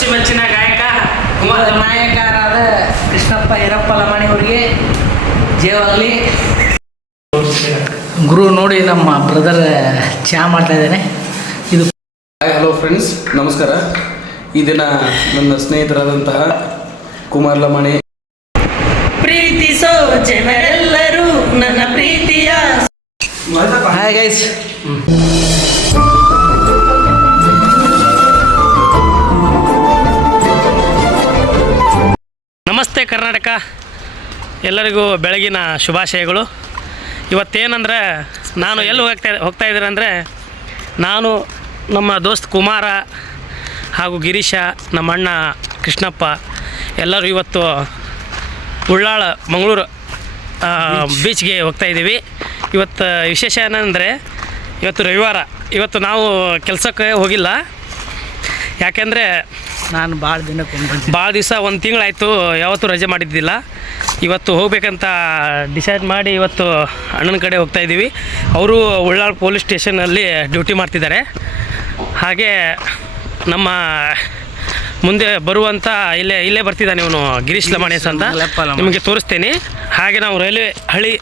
ಅಚ್ಚುಮೆಚ್ಚಿನ ಗಾಯಕ ಕುಮಾರ್ ನಾಯಕರಾದ ಕೃಷ್ಣಪ್ಪ ಈರಪ್ಪ ಲಮಾಣಿ ಅವರಿಗೆ ಜೇವಾಗಲಿ ಗುರು ನೋಡಿ ನಮ್ಮ ಬ್ರದರ್ ಚಾ ಮಾಡ್ತಾ ಇದ್ದೇನೆ. ಇದು ಹಲೋ ಫ್ರೆಂಡ್ಸ್ ನಮಸ್ಕಾರ. ಈ ದಿನ ನನ್ನ ಸ್ನೇಹಿತರಾದಂತಹ ಕುಮಾರ್ ಲಮಾಣಿ. ಪ್ರೀತಿಸೋ ಜನರೆಲ್ಲರೂ ನನ್ನ ಪ್ರೀತಿಯ ಹಾಯ್ ಗೈಸ್ ನಮಸ್ತೆ ಕರ್ನಾಟಕ. ಎಲ್ಲರಿಗೂ ಬೆಳಗಿನ ಶುಭಾಶಯಗಳು. ಇವತ್ತೇನಂದ್ರೆ ನಾನು ಎಲ್ಲಿ ಹೋಗ್ತಾ ಹೋಗ್ತಾ ಇದ್ದೀನಿ ನಾನು ನಮ್ಮ ದೋಸ್ತ್ ಕುಮಾರ ಹಾಗೂ ಗಿರೀಶ ನಮ್ಮ ಅಣ್ಣ ಕೃಷ್ಣಪ್ಪ ಎಲ್ಲರೂ ಇವತ್ತು ಉಳ್ಳಾಳ ಮಂಗಳೂರು ಬೀಚ್ಗೆ ಹೋಗ್ತಾ ಇದ್ದೀವಿ. ಇವತ್ತು ವಿಶೇಷ ಏನಂದರೆ ಇವತ್ತು ರವಿವಾರ. ಇವತ್ತು ನಾವು ಕೆಲಸಕ್ಕೆ ಹೋಗಿಲ್ಲ. ಯಾಕೆಂದರೆ ನಾನು ಭಾಳ ದಿನಕ್ಕೆ ಬಂದು ಭಾಳ ದಿವಸ ಒಂದು ತಿಂಗಳಾಯಿತು ಯಾವತ್ತೂ ರಜೆ ಮಾಡಿದ್ದಿಲ್ಲ. ಇವತ್ತು ಹೋಗಬೇಕಂತ ಡಿಸೈಡ್ ಮಾಡಿ ಇವತ್ತು ಅಣ್ಣನ ಕಡೆ ಹೋಗ್ತಾ ಇದ್ದೀವಿ. ಅವರು ಉಳ್ಳಾಳ್ ಪೊಲೀಸ್ ಸ್ಟೇಷನಲ್ಲಿ ಡ್ಯೂಟಿ ಮಾಡ್ತಿದ್ದಾರೆ. ಹಾಗೆ ನಮ್ಮ ಮುಂದೆ ಬರುವಂಥ ಇಲ್ಲೇ ಇಲ್ಲೇ ಬರ್ತಿದ್ದಾನೆ ಇವನು ಗಿರೀಶ್ ಲಮಾಣೇಸ್ ಅಂತ. ನಿಮಗೆ ತೋರಿಸ್ತೇನೆ. ಹಾಗೆ ನಾವು ರೈಲ್ವೆ ಹಳಿ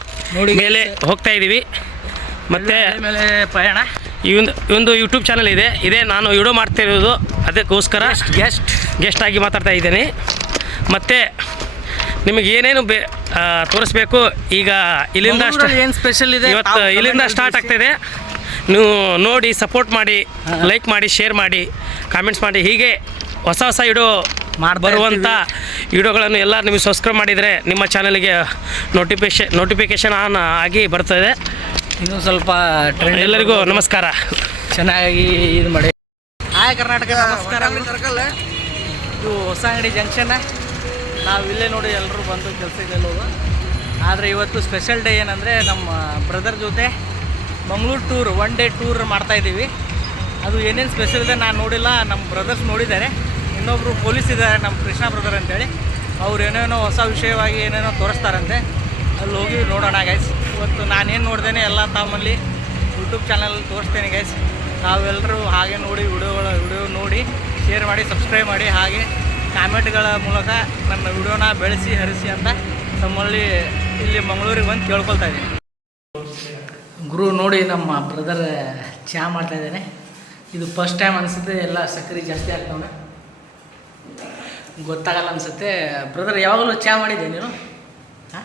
ಮೇಲೆ ಹೋಗ್ತಾ ಇದ್ದೀವಿ. ಮತ್ತು ಮೇಲೆ ಪಯಣ ಈ ಒಂದು ಯೂಟ್ಯೂಬ್ ಚಾನಲ್ ಇದೆ. ಇದೇ ನಾನು ವಿಡಿಯೋ ಮಾಡ್ತಾ ಇರೋದು ಅದಕ್ಕೋಸ್ಕರ ಗೆಸ್ಟ್ ಗೆಸ್ಟ್ ಆಗಿ ಮಾತಾಡ್ತಾ ಇದ್ದೀನಿ. ಮತ್ತು ನಿಮಗೆ ಏನೇನು ಬೇ ತೋರಿಸ್ಬೇಕು? ಈಗ ಇಲ್ಲಿಂದ ಏನು ಸ್ಪೆಷಲ್ ಇದೆ? ಇವತ್ತು ಇಲ್ಲಿಂದ ಸ್ಟಾರ್ಟ್ ಆಗ್ತಿದೆ. ನೀವು ನೋಡಿ ಸಪೋರ್ಟ್ ಮಾಡಿ ಲೈಕ್ ಮಾಡಿ ಶೇರ್ ಮಾಡಿ ಕಾಮೆಂಟ್ಸ್ ಮಾಡಿ. ಹೀಗೆ ಹೊಸ ಹೊಸ ವಿಡಿಯೋ ಮಾಡಿ ಬರುವಂಥ ವಿಡಿಯೋಗಳನ್ನು ಎಲ್ಲ ನಿಮಗೆ ಸಬ್ಸ್ಕ್ರೈಬ್ ಮಾಡಿದರೆ ನಿಮ್ಮ ಚಾನಲಿಗೆ ನೋಟಿಫಿಕೇಶನ್ ನೋಟಿಫಿಕೇಶನ್ ಆನ್ ಆಗಿ ಬರ್ತದೆ. ಇನ್ನೂ ಸ್ವಲ್ಪ ಟ್ರೆಂಡ್ ಎಲ್ಲರಿಗೂ ನಮಸ್ಕಾರ. ಚೆನ್ನಾಗಿ ಇದು ಮಾಡಿ. ಹಾಯ್ ಕರ್ನಾಟಕ ನಮಸ್ಕಾರ ಇದು ಹೊಸ ಅಂಗಡಿ ಜಂಕ್ಷನ್. ನಾವು ಇಲ್ಲೇ ನೋಡಿ ಎಲ್ಲರೂ ಬಂದು ಕೆಲಸ ಇದೆ ಹೋಗು ಆದರೆ ಇವತ್ತು ಸ್ಪೆಷಲ್ ಡೇ ಏನಂದರೆ ನಮ್ಮ ಬ್ರದರ್ ಜೊತೆ Mangaluru tour one day tour ಮಾಡ್ತಾ ಇದ್ದೀವಿ. ಅದು ಏನೇನು ಸ್ಪೆಷಲ್ ಇದೆ ನಾನು ನೋಡಿಲ್ಲ ನಮ್ಮ ಬ್ರದರ್ಸ್ ನೋಡಿದ್ದಾರೆ. ಇನ್ನೊಬ್ಬರು ಪೊಲೀಸ್ ಇದ್ದಾರೆ ನಮ್ಮ ಕೃಷ್ಣ ಬ್ರದರ್ ಅಂತೇಳಿ. ಅವ್ರು ಏನೇನೋ ಹೊಸ ವಿಷಯವಾಗಿ ಏನೇನೋ ತೋರಿಸ್ತಾರಂತೆ. ಅಲ್ಲಿ ಹೋಗಿ ನೋಡೋಣ ಗೈಸ್ ಇವತ್ತು ನಾನೇನು ನೋಡ್ದೇನೆ ಎಲ್ಲ ತಮ್ಮಲ್ಲಿ ಯೂಟ್ಯೂಬ್ ಚಾನಲ್ ತೋರಿಸ್ತೇನೆ ಗೈಸ್ ತಾವೆಲ್ಲರೂ ಹಾಗೆ ನೋಡಿ ವಿಡಿಯೋಗಳ ವಿಡಿಯೋ ನೋಡಿ ಶೇರ್ ಮಾಡಿ ಸಬ್ಸ್ಕ್ರೈಬ್ ಮಾಡಿ, ಹಾಗೆ ಕಾಮೆಂಟ್ಗಳ ಮೂಲಕ ನನ್ನ ವಿಡಿಯೋನ ಬೆಳೆಸಿ, ಹರಿಸಿ ಅಂತ ತಮ್ಮಲ್ಲಿ ಇಲ್ಲಿ ಮಂಗಳೂರಿಗೆ ಬಂದು ಕೇಳ್ಕೊಳ್ತಾ ಇದ್ದೀನಿ. ಗುರು ನೋಡಿ ನಮ್ಮ ಬ್ರದರ್ ಚಹಾ ಮಾಡ್ತಾ ಇದ್ದೇನೆ. ಇದು ಫಸ್ಟ್ ಟೈಮ್ ಅನಿಸುತ್ತೆ, ಎಲ್ಲ ಸಕ್ಕರೆ ಜಾಸ್ತಿ ಆಗ್ತವೆ ಗೊತ್ತಾಗಲ್ಲ ಅನಿಸುತ್ತೆ. ಬ್ರದರ್ ಯಾವಾಗಲೂ ಚಹಾ ಮಾಡಿದ್ದೆ ನೀನು ಹಾಂ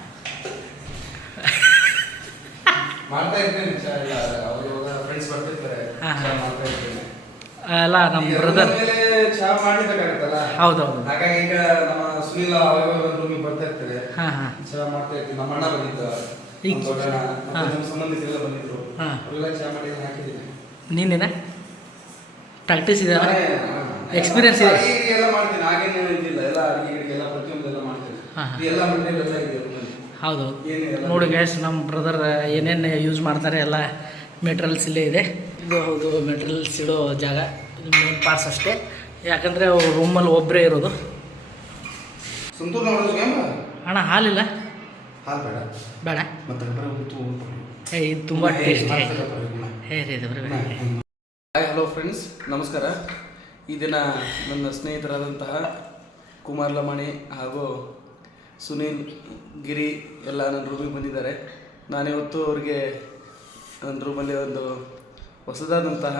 ಮಾಡ್ತಾ ಇರ್ತೇನೆ ಚಾ ಎಲ್ಲ. ಅವ್ರು ಫ್ರೆಂಡ್ಸ್ ಬರ್ತಿರ್ತಾರೆ ಹಾ, ಹಾ. ಚಾ ಮಾಡ್ತಾ ಅಲ್ಲ ನಮ್ಮ ಈಗ ಬ್ರದರ್ ಚಾ ಮಾಡ್ಬೇಕಾಗತ್ತಲ್ಲ? ಹೌದೌದು. ಹಾಗಾಗಿ ಈಗ ನಮ್ಮ ಸುನೀಲ ಅವಾಗ ರೂಮಿಗೆ ಬರ್ತಾ ಇರ್ತಾರೆ. ಹಾಂ ಹಾಂ. ಚಾ ಮಾಡ್ತಾ ಇರ್ತೀವಿ. ನಮ್ಮ ಅಣ್ಣ ಬಂದಿದ್ದ. ಈಗ- ನಮ್ಮ ದೊಡ್ಡಣ್ಣ, ಮತ್ತೆ ಹಾ. ನಮ್ಮ ಸಂಬಂಧಿಕರೆಲ್ಲ ಬಂದಿದ್ರು. ಹಾ. ಅವರೆಲ್ಲ ಚಾ ಮಾಡಿ ಹಾಕಿದ್ದೀನಿ ನೀನೇನ ಪ್ರಾಕ್ಟೀಸ್ ಇದೆ ನಾನೇ, ಹಾ. Experience ಇದೆ. ಅಡಿಗೆ ಎಲ್ಲ ಮಾಡ್ತೀನಿ. ಹಾಗೇನು ಇದಿಲ್ಲ. ಎಲ್ಲ ಅಡಿಗೆ ಗಿಡಿಗೆ ಎಲ್ಲ ಪ್ರತಿಯೊಂದು ಎಲ್ಲ ಮಾಡ್ತೀನಿ. ಹಾ, ಹಾ. ಈ ಎಲ್ಲ ಎಲ್ಲ ಇದೆ. ಹೌದು. ನೋಡಿ ಗ್ಯಾಸ್ ನಮ್ಮ ಬ್ರದರ್ ಏನೇನು ಯೂಸ್ ಮಾಡ್ತಾರೆ ಎಲ್ಲ ಮೆಟೀರಿಯಲ್ಸ್ ಇಲ್ಲೇ ಇದೆ. ಇದು ಹೌದು ಮೆಟೀರಿಯಲ್ಸ್ ಇಡೋ ಜಾಗ. ಇದು ಮೇನ್ ಪಾರ್ಟ್ಸ್ ಅಷ್ಟೇ. ಯಾಕಂದರೆ ರೂಮಲ್ಲಿ ಒಬ್ಬರೇ ಇರೋದು. ಅಣ್ಣ ಹಾಲಿಲ್ಲ? ಹಾಲು ಬೇಡ. ಏ ಇದು ತುಂಬ ಟೇಸ್ಟ್ ಹೇ ರೀ ಇದು ಹಾಯ್ ಹಲೋ ಫ್ರೆಂಡ್ಸ್ ನಮಸ್ಕಾರ. ಈ ದಿನ ನನ್ನ ಸ್ನೇಹಿತರಾದಂತಹ ಕುಮಾರ್ ಲಮಾಣಿ ಹಾಗೂ ಸುನೀಲ್ ಗಿರಿ ಎಲ್ಲ ನನ್ನ ರೂಮಿಗೆ ಬಂದಿದ್ದಾರೆ. ನಾನಿವತ್ತು ಅವ್ರಿಗೆ ನನ್ನ ರೂಮಲ್ಲಿ ಒಂದು ಹೊಸದಾದಂತಹ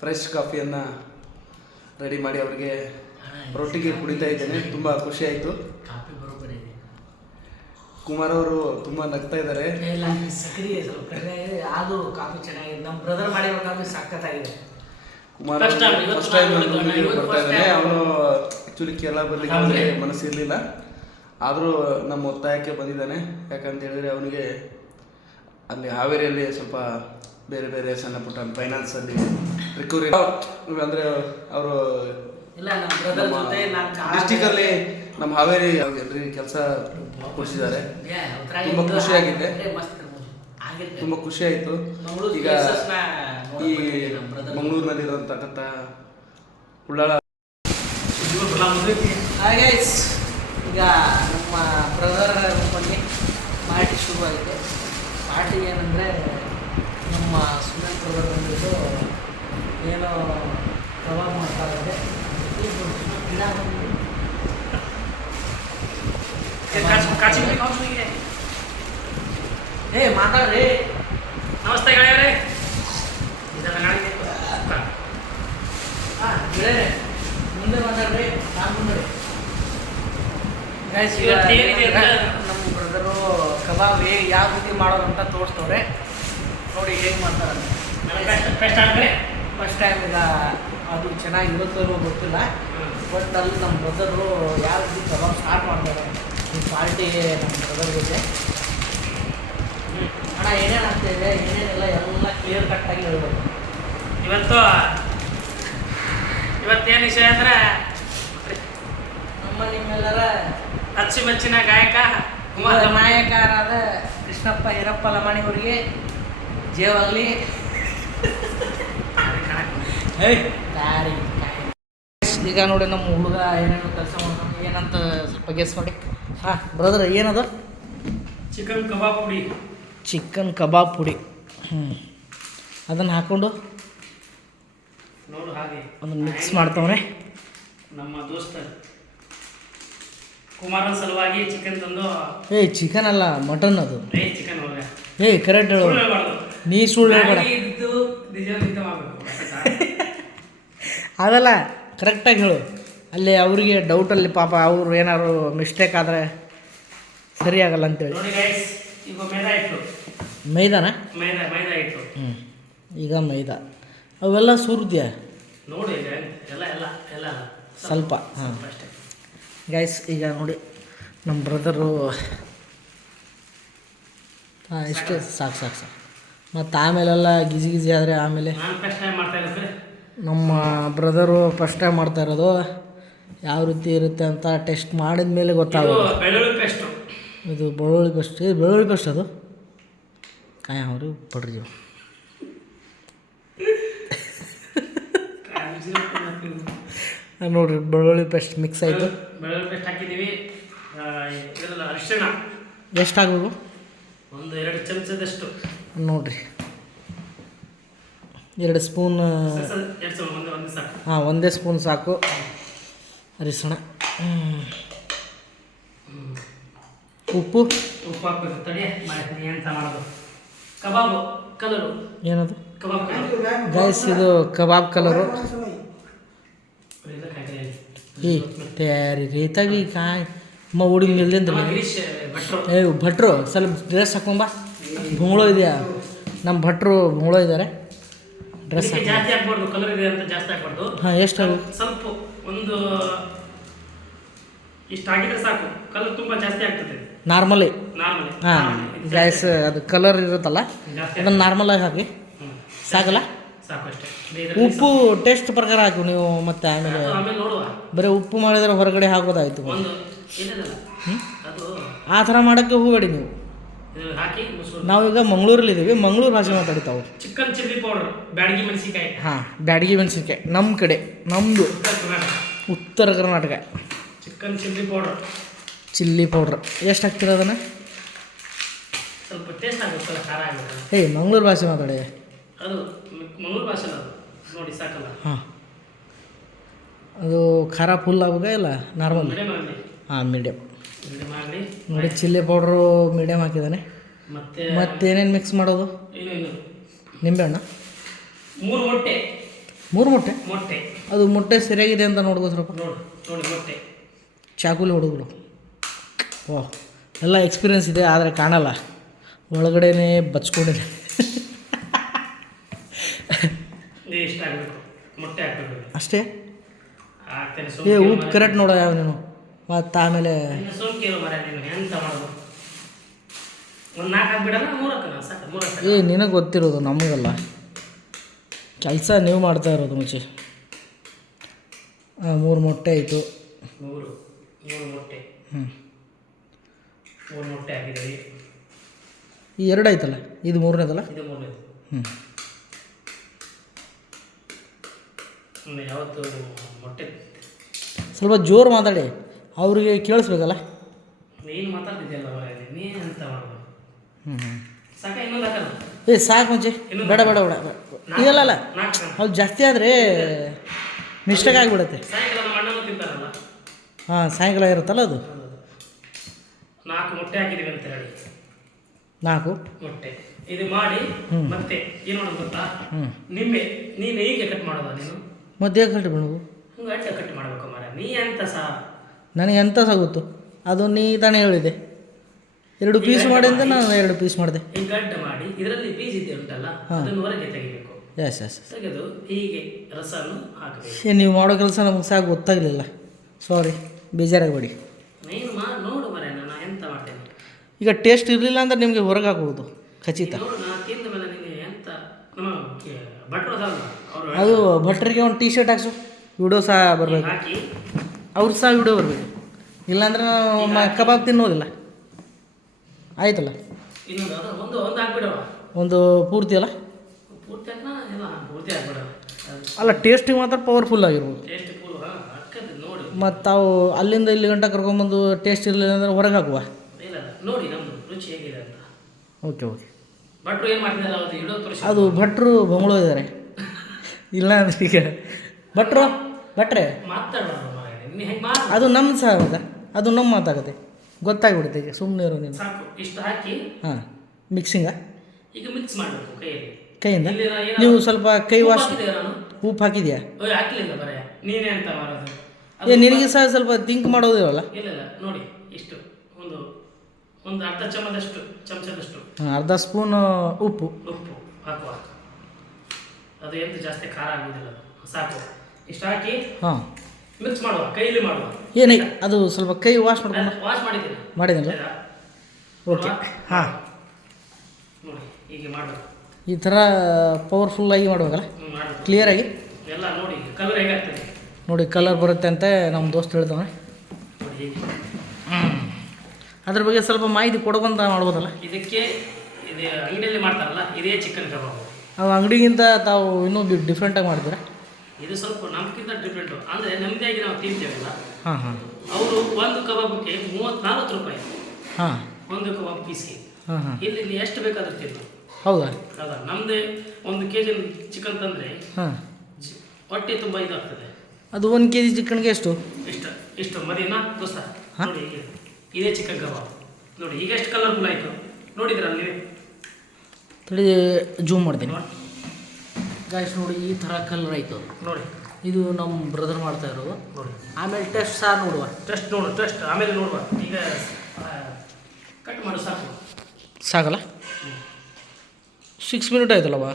ಫ್ರೆಶ್ ಕಾಫಿಯನ್ನು ರೆಡಿ ಮಾಡಿ ಅವರಿಗೆ ರೊಟ್ಟಿಗೆ ಕುಡಿತಾ ಇದ್ದೇನೆ. ತುಂಬ ಖುಷಿಯಾಯಿತು ಕುಮಾರ್ ಅವರು ತುಂಬ ನಗ್ತಾ ಇದ್ದಾರೆ. ಆದರೂ ಕಾಫಿ ಚೆನ್ನಾಗಿದೆ. ನಮ್ಮ ಬ್ರದರ್ ಮಾಡಿರೋ ಕಾಫಿ ಸಖತ್ತಾಗಿದೆ. ಕುಮಾರ್ ಫಸ್ಟ್ ಟೈಮ್ ಬರ್ತಾ ಇದ್ದಾನೆ. ಅವನು ಆ್ಯಕ್ಚುಲಿ ಕೇರಳ ಬರ್ಲಿಕ್ಕೆ ಮನಸ್ಸಿರಲಿಲ್ಲ. ಆದರೂ ನಮ್ಮ ಒತ್ತಾಯಕ್ಕೆ ಬಂದಿದ್ದಾನೆ. ಯಾಕಂತ ಹೇಳಿದ್ರೆ ಅವನಿಗೆ ಅಲ್ಲಿ ಹಾವೇರಿಯಲ್ಲಿ ಸ್ವಲ್ಪ ಬೇರೆ ಬೇರೆ ಸಣ್ಣ ಪುಟ್ಟ ಫೈನಾನ್ಸಲ್ಲಿ ರಿಕವರಿ ಅಂದರೆ ಅವರು ಇಲ್ಲ ನಮ್ಮ ಬ್ರದರ್ ಜೊತೆ ನಾನು ಡಿಸ್ಟಿಕಲ್ಲಿ ನಮ್ಮ ಹಾವೇರಿ ಎಲ್ರಿಗೆ ಕೆಲಸ ಕೊಡಿಸಿದ್ದಾರೆ. ತುಂಬ ಖುಷಿಯಾಗಿದೆ. ತುಂಬ ಖುಷಿ ಆಯಿತು. ಈಗ ಈ. ಮಂಗಳೂರಿನಲ್ಲಿರುವಂತಕ್ಕಂಥ ಉಳ್ಳಾಳ ಗೈಸ್ ಈಗ ನಮ್ಮ ಬ್ರದರ್ ರೂಮಲ್ಲಿ ಪಾರ್ಟಿ ಶುರುವಾಗಿದೆ. ಪಾರ್ಟಿ ಏನಂದರೆ ನಮ್ಮ ಸುನೀಲ್ ಬ್ರದರ್ ಬಂದ್ಬಿಟ್ಟು ಏನೋ ಪ್ರಭಾವ ಮಾಡ್ತಾ ಇದೆ ಏ ಮಾತಾಡ್ರಿ. ನಮಸ್ತೆ ಗೆಳೆಯರೇ ಹಾಂ ಗೆಳೆಯರೆ ಮುಂದೆ ಮಾತಾಡ್ರಿ ನಾನು ಮುಂದೆ ಗೈಸ್ ಇವತ್ತು ಏನಿದೆ ಅಂದ್ರೆ- ನಮ್ಮ ಬ್ರದರು ಕಬಾಬ್ ಹೇಗೆ ಯಾವ ರೀತಿ ಮಾಡೋದು ಅಂತ ತೋರಿಸ್ತವ್ರೆ. ನೋಡಿ ಹೇಗೆ ಮಾಡ್ತಾರೆ ಫಸ್ಟ್ ಟೈಮ್ ಈಗ ಅದು ಚೆನ್ನಾಗಿರುತ್ತೋ ಇರುತ್ತೋ ಗೊತ್ತಿಲ್ಲ. ಬಟ್ ಅಲ್ಲಿ ನಮ್ಮ ಬ್ರದರು ಯಾವ ರೀತಿ ಕಬಾಬ್ ಸ್ಟಾರ್ಟ್ ಮಾಡ್ತಾರೆ ಈ ಪಾರ್ಟಿ ನಮ್ಮ ಬ್ರದರ್ ಜೊತೆ. ಅಣ್ಣ ಏನೇನು ಆಗ್ತಾಯಿದೆ ಏನೇನೆಲ್ಲ ಎಲ್ಲ ಕ್ಲಿಯರ್ ಕಟ್ಟಾಗಿ ಹೇಳ್ಬೋದು ಇವತ್ತು ಇವತ್ತೇನು ವಿಷಯ ಅಂದ್ರೆ? ನಮ್ಮ ನಿಮ್ಮೆಲ್ಲರ ಅಚ್ಚುಮೆಚ್ಚಿನ ಗಾಯಕ ಕುಮಾರ್. ನಾಯಕರಾದ ಕೃಷ್ಣಪ್ಪ ಈರಪ್ಪ ಲಮಾಣಿ ಅವರಿಗೆ ಜೇವಾಗಲಿ ಈಗ ನೋಡಿ ನಮ್ಮ ಹುಡುಗ ಏನೇನು ಕೆಲಸ ಮಾಡ್ತಾನೆ ಏನಂತ ಸ್ವಲ್ಪ ಗೆಸ್ ಮಾಡಿ. ಹಾಂ ಬ್ರದರ್ ಏನದು? ಚಿಕನ್ ಕಬಾಬ್ ಪುಡಿ. ಚಿಕನ್ ಕಬಾಬ್ ಪುಡಿ. ಹ್ಞೂ ಅದನ್ನು ಹಾಕ್ಕೊಂಡು ನೋಡು ಹಾಗೆ. ಅದನ್ನು ಮಿಕ್ಸ್ ಮಾಡ್ತಾವನೆ. ನಮ್ಮ ದೋಸ್ತ. ಕುಮಾರನ ಸಲುವಾಗಿ ಚಿಕನ್ ತಂದು ಏಯ್ ಚಿಕನ್ ಅಲ್ಲ ಮಟನ್ ಅದು. ಏ ಚಿಕನ್ ಏಯ್ ಕರೆಕ್ಟ್ ಹೇಳು. ನೀ ಸುಳ್ಳು ಹೇಳ್ಬೇಡ. ಇದ್ದು ನಿಜ ನಿಜ ಮಾಡ್ಬೇಕು ಅದಲ್ಲ ಕರೆಕ್ಟಾಗಿ ಹೇಳು. ಅಲ್ಲಿ ಅವರಿಗೆ ಡೌಟಲ್ಲಿ ಪಾಪ ಅವರು ಏನಾದ್ರು ಮಿಸ್ಟೇಕ್ ಆದರೆ ಸರಿ ಆಗಲ್ಲ ಅಂತೇಳಿ ಈಗ ಮೈದಾ ಇಟ್ಟು ಮೈದಾನ? ಮೈದಾ ಮೈದಾ ಇಟ್ಟು ಹ್ಞೂ ಈಗ ಮೈದಾ. ಅವೆಲ್ಲ ಸುರಿದ್ಯಾ? ನೋಡಿ ಎಲ್ಲ ಎಲ್ಲ ಎಲ್ಲ ಸ್ವಲ್ಪ ಹಾಂ. ಅಷ್ಟೇ. ಗೈಸ್ ಈಗ ನೋಡಿ ನಮ್ಮ ಬ್ರದರು ಹಾಂ ಇಷ್ಟೇ ಸಾಕು. ಸಾಕು ಸಾಕು ಮತ್ತು ಆಮೇಲೆಲ್ಲ ಗಿಜಿ ಗಿಜಿ ಆದರೆ ಆಮೇಲೆ ನಮ್ಮ ಬ್ರದರು ಫಸ್ಟ್ ಟೈಮ್ ಮಾಡ್ತಾ ಇರೋದು. ಯಾವ ರೀತಿ ಇರುತ್ತೆ ಅಂತ ಟೆಸ್ಟ್ ಮಾಡಿದ ಮೇಲೆ ಗೊತ್ತಾಗುತ್ತೆ ಇದು ಬೆಳ್ಳುಳ್ಳಿ ಪೇಸ್ಟ್ ಇದು ಬೆಳ್ಳುಳ್ಳಿ ಪೇಸ್ಟ್ ಅದು? ಕಾಯ ಅವ್ರಿ ಪಡ್ರಿ ನೋಡ್ರಿ ಬೆಳ್ಳುಳ್ಳಿ ಪೇಸ್ಟ್ ಮಿಕ್ಸ್ ಆಯಿತು. ಬೆಳ್ಳುಳ್ಳಿ ಪೇಸ್ಟ್ ಹಾಕಿದ್ದೀವಿ. ಅರಿಶಿಣ. ಎಷ್ಟು ಆಗ್ಬೇಕು? ಒಂದು ಎರಡು ಚಮಚದಷ್ಟು. ನೋಡ್ರಿ. ಎರಡು ಸ್ಪೂನ್ ಹಾಂ ಒಂದೇ ಸ್ಪೂನ್ ಸಾಕು. ಅರಿಶಿಣ. ಹ್ಮ್. ಉಪ್ಪು? ಉಪ್ಪು ಹಾಕ್ಬೇಕು. ತಡಿ ಎಂತ ಮಾಡೋದು? Kebab colour. ಏನದು? ಕಬಾಬ್ ಗೈಸ್ ಇದು ಕಬಾಬ್ ಕಲರು. ಈ ತಯಾರಿ ರೀತಾವಿ ಕಾಯ್. ಅಮ್ಮ ಹುಡುಗಿ ನಿಲ್ದಿಂದ ನಮ್ಮ ಗಿರೀಶ್ ಭಟ್ರು ಏ ಭಟ್ರು ಸ್ವಲ್ಪ ಡ್ರೆಸ್ ಹಾಕೊಂಬ ಭುಂಗ್ಳೋ ಇದೆಯಾ? ನಮ್ಮ ಭಟ್ರು ಭುಂಗ್ಳೋ ಇದ್ದಾರೆ ಡ್ರೆಸ್ ಹಾಂ ಎಷ್ಟು ಸ್ವಲ್ಪ ಒಂದು ಇಷ್ಟು ಆಗಿದ್ರೆ ಸಾಕು. ಕಲರ್ ತುಂಬಾ ಜಾಸ್ತಿ ಆಗ್ತದೆ. ನಾರ್ಮಲಿ. ಹಾಂ ಗ್ಯಾಸ್ ಅದು ಕಲರ್ ಇರುತ್ತಲ್ಲ ಅದನ್ನು ನಾರ್ಮಲಾಗಿ ಹಾಕಿ. ಸಾಕಲ್ಲ? ಉಪ್ಪು ಟೇಸ್ಟ್ ಪ್ರಕಾರ ಹಾಕು ನೀವು ಮತ್ತೆ ಆಮೇಲೆ. ಬರೀ ಉಪ್ಪು ಮಾಡಿದ್ರೆ ಹೊರಗಡೆ ಹಾಕೋದಾಯ್ತು ಆ ಥರ ಮಾಡೋಕ್ಕೆ ಹೋಗಬೇಡಿ ನೀವು. ನಾವೀಗ ಮಂಗಳೂರಲ್ಲಿದ್ದೀವಿ ಮಂಗಳೂರು ಭಾಷೆ ಮಾತಾಡ್ತಾವೆ. ಚಿಕನ್ ಚಿಲ್ಲಿ ಪೌಡರ್ ಬ್ಯಾಡಗಿ ಮೆಣಸಿಕಾಯಿ ಹಾಂ ಬ್ಯಾಡಗಿ ಮೆಣಸಿನಕಾಯಿ. ನಮ್ಮ ಕಡೆ ನಮ್ಮದು ಉತ್ತರ Karnataka. Chicken chilli powder. Chilli powder. ಎಷ್ಟು ಹಾಕ್ತೀರ ಅದನ್ನು? ಸ್ವಲ್ಪ ಟೇಸ್ಟ್ ಆಗುತ್ತಲ್ಲ ಖಾರ ಆಗುತ್ತೆ. ಏಯ್ ಮಂಗಳೂರು ಭಾಷೆ ಮಾತಾಡಿ. ಅದು ಭಾಷೆ ಅದು. ನೋಡಿ ಸಾಕಲ್ಲ. ಹಾಂ. ಅದು ಖಾರ ಫುಲ್ ಆಗುವಾಗ ಇಲ್ಲ? ನಾರ್ಮಲ್ ಮೀಡಿಯಮ್ ಆಗಲಿ. ಹಾಂ ಮೀಡಿಯಮ್ ಮೀಡಿಯಮ್ ಆಗಲಿ. ನೋಡಿ ಚಿಲ್ಲಿ ಪೌಡ್ರು ಮೀಡಿಯಮ್ ಹಾಕಿದ್ದಾನೆ. ಮತ್ತೆ ಮತ್ತೇನೇನು ಮಿಕ್ಸ್ ಮಾಡೋದು? ನಿಂಬೆ ನಿಂಬೆಹಣ್ಣು ಮೂರು ಮೊಟ್ಟೆ. ಮೂರು ಮೊಟ್ಟೆ? ಮೊಟ್ಟೆ. ಅದು ಮೊಟ್ಟೆ ಸರಿಯಾಗಿದೆ ಅಂತ ನೋಡ್ಬೋದು ಸ್ವಲ್ಪ. ನೋಡು ನೋಡಿ ಮೊಟ್ಟೆ. ಚಾಕುಲಿ ಹುಡುಗರು ಓಹ್ ಎಲ್ಲ ಎಕ್ಸ್ಪೀರಿಯನ್ಸ್ ಇದೆ ಆದರೆ ಕಾಣಲ್ಲ. ಒಳಗಡೆನೇ ಬಚ್ಕೊಂಡಿದೆ ಇದು ಇಷ್ಟ ಆಗಬೇಕು ಮೊಟ್ಟೆ ಹಾಕಬೇಕು ಅಷ್ಟೇ? ಏ ಉಪ್ಪು ಕರೆಕ್ಟ್ ನೋಡೋ ಯಾವ ನೀನು. ಮತ್ತು ಆಮೇಲೆ ಏ ನಿನಗೆ ಗೊತ್ತಿರೋದು ನಮಗಲ್ಲ. ಕೆಲಸ ನೀವು ಮಾಡ್ತಾ ಇರೋದು ಮುಂಚೆ. ಮೂರು ಮೊಟ್ಟೆ ಆಯಿತು. ಮೂರು ಮೂರು ಮೊಟ್ಟೆ. ಹ್ಞೂ ಮೂರು ಮೊಟ್ಟೆ ಹಾಕಿದ್ದೀವಿ. ಈ ಎರಡು ಆಯ್ತಲ್ಲ ಇದು ಮೂರನೇದಲ್ಲ? ಇದು ಮೂರನೇದು. ಹ್ಞೂ ಇನ್ನು ಯಾವತ್ತು ಮೊಟ್ಟೆ ಸ್ವಲ್ಪ ಜೋರು ಮಾತಾಡಿ. ಅವ್ರಿಗೆ ಕೇಳಿಸ್ಬೇಕಲ್ಲ? ನೀನು ಮಾತಾಡ್ತಿದ್ಯಲ್ಲ ನೀ ಮಾಡೋದು ಹ್ಞೂ ಹ್ಞೂ ಸಾಕ ಇನ್ನೊಂದು ಹಾಕಲ್ಲ? ಏ ಸಾಕು ಮುಂಚೆ. ಬೇಡ ಬೇಡ ಬೇಡ. ಇದಲ್ಲ ಅಲ್ಲ. ಅವ್ರು ಅದು ಜಾಸ್ತಿ ಆದರೆ ಮಿಸ್ಟೇಕ್ ಆಗಿಬಿಡುತ್ತೆ. ಹಾಂ ಸಾಯಂಕಾಲ ಇರುತ್ತಲ್ಲ ಅದು? ನಾಲ್ಕು ಮೊಟ್ಟೆ ಹಾಕಿದೀವಿ ಅಂತ ಹೇಳಿ. ನಾಲ್ಕು? ಮೊಟ್ಟೆ. ಇದು ಮಾಡಿ ಮತ್ತೆ ಏನು ಮಾಡೋದು ಗೊತ್ತಾ? ಹ್ಞೂ ನಿಂಬೆ. ನೀನು ಹೀಗೆ ಕಟ್ ಮಾಡೋದ ನೀನು? ಅಡ್ಡ ಕಟ್ ಮಾಡಬೇಕು ಮರ ನೀ ಅಂತ ಸಹ ನನಗೆ ಎಂತ ಸಾಗುತ್ತು ಅದು ನೀ ತಾನೇ ಹೇಳಿದೆ. ಎರಡು ಪೀಸ್ ಮಾಡಿ. ಅಂತ ನಾನು ಎರಡು ಪೀಸ್ ಮಾಡಿದೆ. ಮಾಡಿ ಇದರಲ್ಲಿ ಬೀಜ ಇದೆ ಉಂಟಲ್ಲ ಹಾ. ಅದನ್ನು ಹೊರಗೆ ತೆಗಿಬೇಕು. ಎಸ್ ಎಸ್ ತೆಗೆದು ಹೀಗೆ ರಸವನ್ನು ಹಾಕಬೇಕು. ಏ ನೀವು ಮಾಡೋ ಕೆಲಸ ನಮಗೆ ಸಾಕು ಗೊತ್ತಾಗಲಿಲ್ಲ. ಸಾರಿ ಬೇಜಾರಾಗಬೇಡಿ. ನೀನು ಮಾ ನೋಡು ಮರ ನಾನು ಎಂತ ಮಾಡ್ತೇನೆ. ಈಗ ಟೇಸ್ಟ್ ಇರಲಿಲ್ಲ ಅಂದ್ರೆ ನಿಮಗೆ ಹೊರಗೆ ಹಾಕುವುದು ಖಚಿತ ನೋಡು ನಾ ತಿಂದ ಮೇಲೆ ನೀನು ಎಂತ ನಮ್ಮ ಭಟ್ರು ಅದಲ್ಲ ಅವರು ಅದು ಭಟ್ರಿಗೆ ಒಂದು ಟೀ ಶರ್ಟ್ ಹಾಕ್ಸು. ವಿಡಿಯೋ ಸಹ ಬರಬೇಕು. ಅವ್ರು ಸಹ ವಿಡಿಯೋ ಬರಬೇಕು. ಇಲ್ಲಾಂದ್ರೆ ನಾವು ಕಬಾಬ್ ತಿನ್ನೋದಿಲ್ಲ. ಆಯ್ತಲ್ಲ? ಒಂದು ಪೂರ್ತಿ ಅಲ್ಲ? ಅಲ್ಲ ಟೇಸ್ಟಿಗೆ ಮಾತ್ರ ಪವರ್ಫುಲ್ ಆಗಿರ್ಬೋದು. ಮತ್ತು ತಾವು ಅಲ್ಲಿಂದ ಇಲ್ಲಿ ಗಂಟ ಕರ್ಕೊಂಬಂದು ಟೇಸ್ಟ್ ಇರಲಿಲ್ಲ ಅಂದ್ರೆ ಹೊರಗೆ ಹಾಕುವ? ನೋಡಿ ನಮ್ಮದು ರುಚಿ ಹೇಗಿದೆ ಅಂತ. ಓಕೆ ಓಕೆ ಭಟ್ರು ಏನು ಮಾಡ್ತಿದ್ದಾರೆ ಅದು ಭಟ್ರು ಬಂಗ್ಳೂರು ಇದ್ದಾರೆ ಇಲ್ಲ ಅಂದ್ರೆ ಈಗ ಭಟ್ರು ಭಟ್ರೆ? ಅದು ನಮ್ಮ ಸಹ ಹೌದಾ ಅದು ನಮ್ಮ ಮಾತಾಗುತ್ತೆ ಗೊತ್ತಾಗ್ಬಿಡುತ್ತೆ ಈಗ ಸುಮ್ಮನೆ ಇರೋ ನೀನು. ಇಷ್ಟು ಹಾಕಿ. ಹಾಂ ಮಿಕ್ಸಿಂಗ ಈಗ ಮಿಕ್ಸ್ ಮಾಡಬೇಕು ಕೈಯಲ್ಲಿ. ಕೈಯಿಂದ? ನೀವು ಸ್ವಲ್ಪ ಕೈ ವಾಶ್ ಉಪ್ಪು ಹಾಕಿದ್ಯಾ? ಓಯ್ ಹಾಕ್ಲಿಲ್ಲ ನೀನೇ ಅಂತ ಮಾಡೋದು. ಏ ನಿನಗೆ ಸಹ ಸ್ವಲ್ಪ ತಿಂಕ್ ಮಾಡೋದಿರಲ್ಲ ಇಲ್ಲ ಇಲ್ಲ ನೋಡಿ ಇಷ್ಟು. ಒಂದು ಒಂದು ಅರ್ಧ ಚಮಚದಷ್ಟು ಚಮಚದಷ್ಟು. ಹಾಂ ಅರ್ಧ ಸ್ಪೂನ್ ಉಪ್ಪು. ಉಪ್ಪು ಹಾಕುವ. ಅದು ಎಂತ ಜಾಸ್ತಿ ಖಾರ ಆಗುವುದಿಲ್ಲ ಸಾಕು. ಇಷ್ಟು ಹಾಕಿ ಹಾಂ. ಮಿಕ್ಸ್ ಮಾಡುವ ಕೈಯಲ್ಲಿ ಮಾಡುವ. ಏನೇ ಅದು ಸ್ವಲ್ಪ ಕೈ ವಾಶ್ ಮಾಡ್ಕೊಂಡು ವಾಶ್ ಮಾಡಿದ್ದೀನಿ. ಮಾಡಿದ್ದೀನಿ ಓಕೆ ಹಾಂ. ನೋಡಿ ಹೀಗೆ ಮಾಡುವ. ಈ ಥರ ಪವರ್ಫುಲ್ಲಾಗಿ ಆಗಿ ಮಾಡುವಾಗಲ್ಲ? ಮಾಡು ಕ್ಲಿಯರಾಗಿ ಎಲ್ಲ ನೋಡಿ ಕಲರ್ ಹೇಗಾಗ್ತದೆ? ನೋಡಿ ಕಲರ್ ಬರುತ್ತೆ ಅಂತ ನಮ್ಮ ದೋಸ್ತ ಹೀಗೆ. ಅದ್ರ ಬಗ್ಗೆ ಸ್ವಲ್ಪ ಮಾಹಿತಿ ಕೊಡಬಂತ ಮಾಡ್ಬೋದಲ್ಲ? ಇದಕ್ಕೆ ಇದು ಅಂಗಡಿಯಲ್ಲಿ ಮಾಡ್ತಾರಲ್ಲ ಇದೇ ಚಿಕನ್ ಕಬಾಬು. ಅವು ಅಂಗಡಿಗಿಂತ ತಾವು ಇನ್ನೂ ಡಿಫ್ರೆಂಟಾಗಿ ಮಾಡಿದ್ರೆ ಇದು ಸ್ವಲ್ಪ ನಮ್ಗಿಂತ ಡಿಫ್ರೆಂಟ್ ಅಂದರೆ ಆಗಿ ನಾವು ತಿಂತೇವಲ್ಲ. ಹಾಂ ಹಾಂ. ಅವರು ಒಂದು ಕಬಾಬ್ಗೆ ಮೂವತ್ತ್ನಾಲ್ಕು ರೂಪಾಯಿ. ಹಾಂ. ಒಂದು ಕಬಾಬ್ ಪೀಸ್ಗೆ ಹಾಂ ಹಾಂ. ಇಲ್ಲಿ ನೀವು ಎಷ್ಟು ಬೇಕಾದ್ರೂ ತಿನ್ನು. ಹೌದಾ? ಹೌದಾ? ನಮ್ಮದೇ ಒಂದು ಕೆ ಜಿ ಚಿಕನ್ ತಂದರೆ ಹಾಂ. ಹೊಟ್ಟೆ ತುಂಬ ಇದಾಗ್ತದೆ. ಅದು ಒಂದು ಕೆ ಜಿ ಚಿಕನ್ಗೆ ಎಷ್ಟು? ಇಷ್ಟ ಇಷ್ಟು ಮದಿನಾ ದೋಸ್ತ? ನೋಡಿ ಇದೇ ಚಿಕನ್ ಕಬಾಬ್. ನೋಡಿ ಈಗ ಎಷ್ಟು ಕಲರ್ಫುಲ್ ಆಯಿತು. ನೋಡಿದ್ರಲ್ಲ ನೀವು? ತಡಿ ಜೂಮ್ ಮಾಡ್ತೀನಿ. ಗಾಯಸ್ ನೋಡಿ ಈ ಥರ ಕಲರ್ ಆಯಿತು ನೋಡಿ. ಇದು ನಮ್ಮ ಬ್ರದರ್ ಮಾಡ್ತಾ ಇರೋದು. ನೋಡಿ. ಆಮೇಲೆ ಟೆಸ್ಟ್ ಸಾರ್ ನೋಡುವ. ಟೆಸ್ಟ್ ನೋಡು ಟೆಸ್ಟ್ ಆಮೇಲೆ ನೋಡುವ. ಈಗ ಕಟ್ ಮಾಡು ಸಾಕು. ಸಾಕಲ್ಲ? ಸಿಕ್ಸ್ ಮಿನಿಟ್ ಆಯ್ತಲ್ಲವ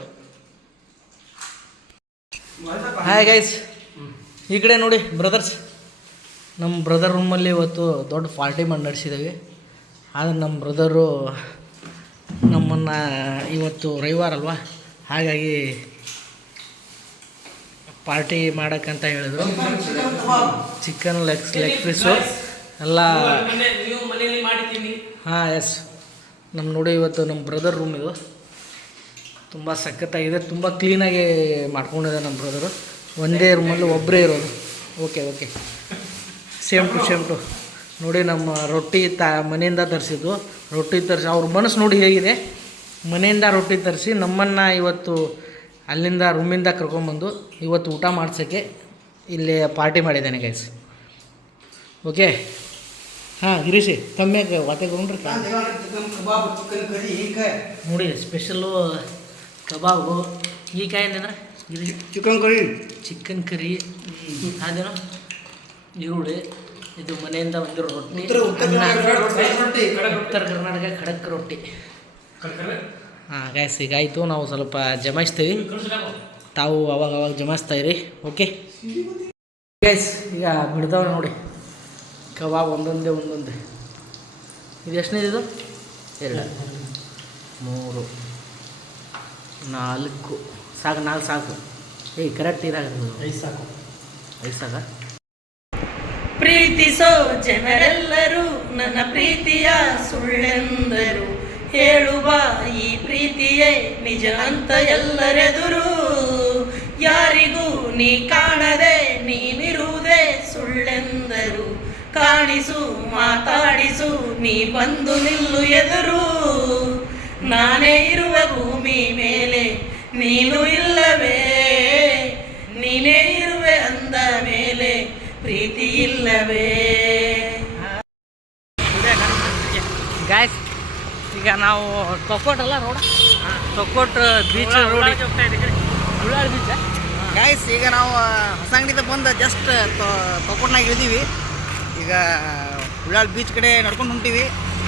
ಹಾಯ್ ಗೈಸ್ ಈ ಕಡೆ ನೋಡಿ ಬ್ರದರ್ಸ್ ನಮ್ಮ ಬ್ರದರ್ ರೂಮಲ್ಲಿ ಇವತ್ತು ದೊಡ್ಡ ಪಾರ್ಟಿ ಮಾಡಿ ನಡೆಸಿದ್ದೀವಿ ಆದರೆ ನಮ್ಮ ಬ್ರದರು ನಮ್ಮನ್ನು ಇವತ್ತು ರವಿವಾರ ಅಲ್ವಾ? ಹಾಗಾಗಿ ಪಾರ್ಟಿ ಮಾಡೋಕ್ಕಂತ ಹೇಳಿದ್ರು. Chicken leg leg piece. ಎಲ್ಲ ಹಾಂ ಎಸ್ ನಮ್ಮ ನೋಡಿ ಇವತ್ತು ನಮ್ಮ ಬ್ರದರ್ ರೂಮ್ ಇದು. ತುಂಬ ಸಖತ್ತಾಗಿದೆ. ತುಂಬ ಕ್ಲೀನಾಗಿ ಮಾಡ್ಕೊಂಡಿದೆ ನಮ್ಮ ಬ್ರದರು ಒಂದೇ ರೂಮಲ್ಲಿ ಒಬ್ಬರೇ ಇರೋದು. Okay okay same to same to ನೋಡಿ ನಮ್ಮ ರೊಟ್ಟಿ ತ ಮನೆಯಿಂದ ತರಿಸಿದ್ದು. ರೊಟ್ಟಿ ತರಿಸಿ ಅವ್ರ ಮನಸ್ಸು ನೋಡಿ ಹೇಗಿದೆ. ಮನೆಯಿಂದ ರೊಟ್ಟಿ ತರಿಸಿ ನಮ್ಮನ್ನು ಇವತ್ತು ಅಲ್ಲಿಂದ ರೂಮಿಂದ ಕರ್ಕೊಂಬಂದು ಇವತ್ತು ಊಟ ಮಾಡಿಸೋಕ್ಕೆ ಇಲ್ಲಿ ಪಾರ್ಟಿ ಮಾಡಿದ್ದೇನೆ ಗೈಸ್ ಓಕೆ ಹಾಂ ಗಿರೀಶಿ ಕಮ್ಮಿಯಾಗ ವಾತೆಗೊಂಡ್ರಿ ನೋಡಿ ಸ್ಪೆಷಲ್ಲು ಕಬಾಬು. ಈ ಕಾಯಿ ಏನಂದ್ರೆ Girish? Chicken curry. Chicken curry. ಅದೇನೋ? ಈರುಳ್ಳಿ. ಇದು ಮನೆಯಿಂದ ಬಂದಿರೋ ರೊಟ್ಟಿ. ಉತ್ತರ ಕರ್ನಾಟಕ ಖಡಕ್ ರೊಟ್ಟಿ. ಹಾಂ ಗಾಯ್ಸ್ ಈಗ ಆಯಿತು ನಾವು ಸ್ವಲ್ಪ ಜಮಾಯಿಸ್ತೀವಿ. ತಾವು ಅವಾಗ ಅವಾಗ ಜಮಾಯಿಸ್ತಾ ಇರಿ ಓಕೆ? ಗಾಯ್ಸ್ ಈಗ ಬಿಡ್ತಾವೆ ನೋಡಿ. ಕಬಾಬ್ ಒಂದೊಂದೇ ಒಂದೊಂದೇ. ಇದು ಎಷ್ಟನೇ ಇದು? ಎರಡು. ಮೂರು. ನಾಲ್ಕು. ಸಾಕು ನಾಲ್ಕು ಸಾಕು. ಏಯ್ ಕರೆಕ್ಟ್ ಇದಾಗುತ್ತೆ ಐದು ಸಾಕು. ಐದು ಸಾಕ? ಪ್ರೀತಿಸೋ ಜನರೆಲ್ಲರೂ ನನ್ನ ಪ್ರೀತಿಯ ಸುಳ್ಳೆಂದರು. ಹೇಳುವ ಈ ಪ್ರೀತಿಯೇ ನಿಜ ಅಂತ ಎಲ್ಲರೆದುರು. ಯಾರಿಗೂ ನೀ ಕಾಣದೆ ನೀನಿರುವುದೇ ಸುಳ್ಳೆಂದರು. ಕಾಣಿಸು, ಮಾತಾಡಿಸು, ನೀ ಬಂದು ನಿಲ್ಲು ಎದುರು. ನಾನೇ ಇರುವ ಭೂಮಿ ಮೇಲೆ, ನೀನು ಇಲ್ಲವೇ. ನೀನೇ ಇರುವೆ ಅಂದ ಮೇಲೆ, ಪ್ರೀತಿ ಇಲ್ಲವೇ ಗಾಯ್ಸ್ ಈಗ ನಾವು ತೊಕ್ಕೋಟ್ ಅಲ್ಲ road? Thokkottu beach road. Beach beach guys ಈಗ ನಾವು ಹೊಸ ಅಂಗಡಿಯಿಂದ ಬಂದು ಜಸ್ಟ್ ತೊಕೋಟ್ನಾಗ ಇಳಿದೀವಿ. ಈಗ ಉಳ್ಳಾಳ ಬೀಚ್ ಕಡೆ ನಡ್ಕೊಂಡು ಹೊಂಟೀವಿ.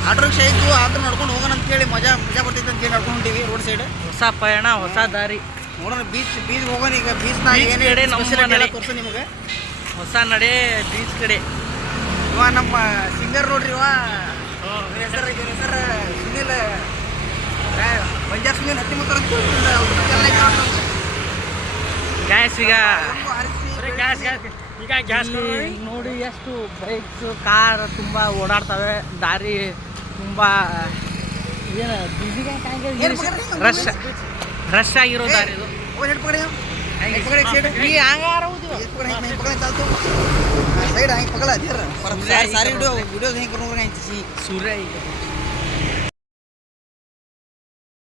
ಆಟೋ ರಿಕ್ಷಾ ಇದ್ದು ಆದ್ರೂ ನಡ್ಕೊಂಡು ಹೋಗೋಣ ಅಂತೇಳಿ ಮಜಾ ಮಜಾ ಬರ್ತೈತೆ ಅಂತೇಳಿ ನಡ್ಕೊಂಡು ಹೊಂಟೀವಿ ರೋಡ್ ಸೈಡ್ ಹೊಸ ಪಯಣ ಹೊಸ ದಾರಿ. ನೋಡೋಣ ಬೀಚ್ ಬೀಚ್ ಹೋಗೋಣ ಈಗ. ಬೀಚ್ ಏನೇ ಕಡೆ ತೋರಿಸು ನಿಮಗೆ. ಹೊಸ ನಡೆ ಬೀಚ್ ಕಡೆ. ಇವ ನಮ್ಮ ಸಿಂಗರ್ ನೋಡ್ರಿ ಇವ. ಹೆಸರು ಇವ್ರ ಹೆಸರು ಸುನಿಲ್ ಆ, ಮಂಜಾ ಸುನಿಲ್ ಹತ್ತಿ ಮುತ್ತರ ಗ್ಯಾಸ್ ಈಗ ಗ್ಯಾಸ್ ಗ್ಯಾಸ್ ಈಗ ಗ್ಯಾಸ್ ನೋಡಿ ಎಷ್ಟು ಬೈಕ್ಸ್ ಕಾರ್ ತುಂಬಾ ಓಡಾಡ್ತವೆ. ದಾರಿ ತುಂಬಾ ಏನು? ರಶ್ ರಶ್ ಆಗಿರೋ ದಾರಿ ಇದು. ನೆಟ್ ಪಕಡಿ ಪಕಡಿ ಸೈಡ್ ಈ ಹಂಗಾರ ಹೌದು. ಸೈಡ್ ಹಂಗೆ ಪಕಡ. ಅದೇರ ಸಾರಿ ವಿಡಿಯೋ ವಿಡಿಯೋ ಹೆಂಗೆ ಬರ್ಬೋದು ಹೆಂಗೆ ಸೂರ್ಯ ಈಗ.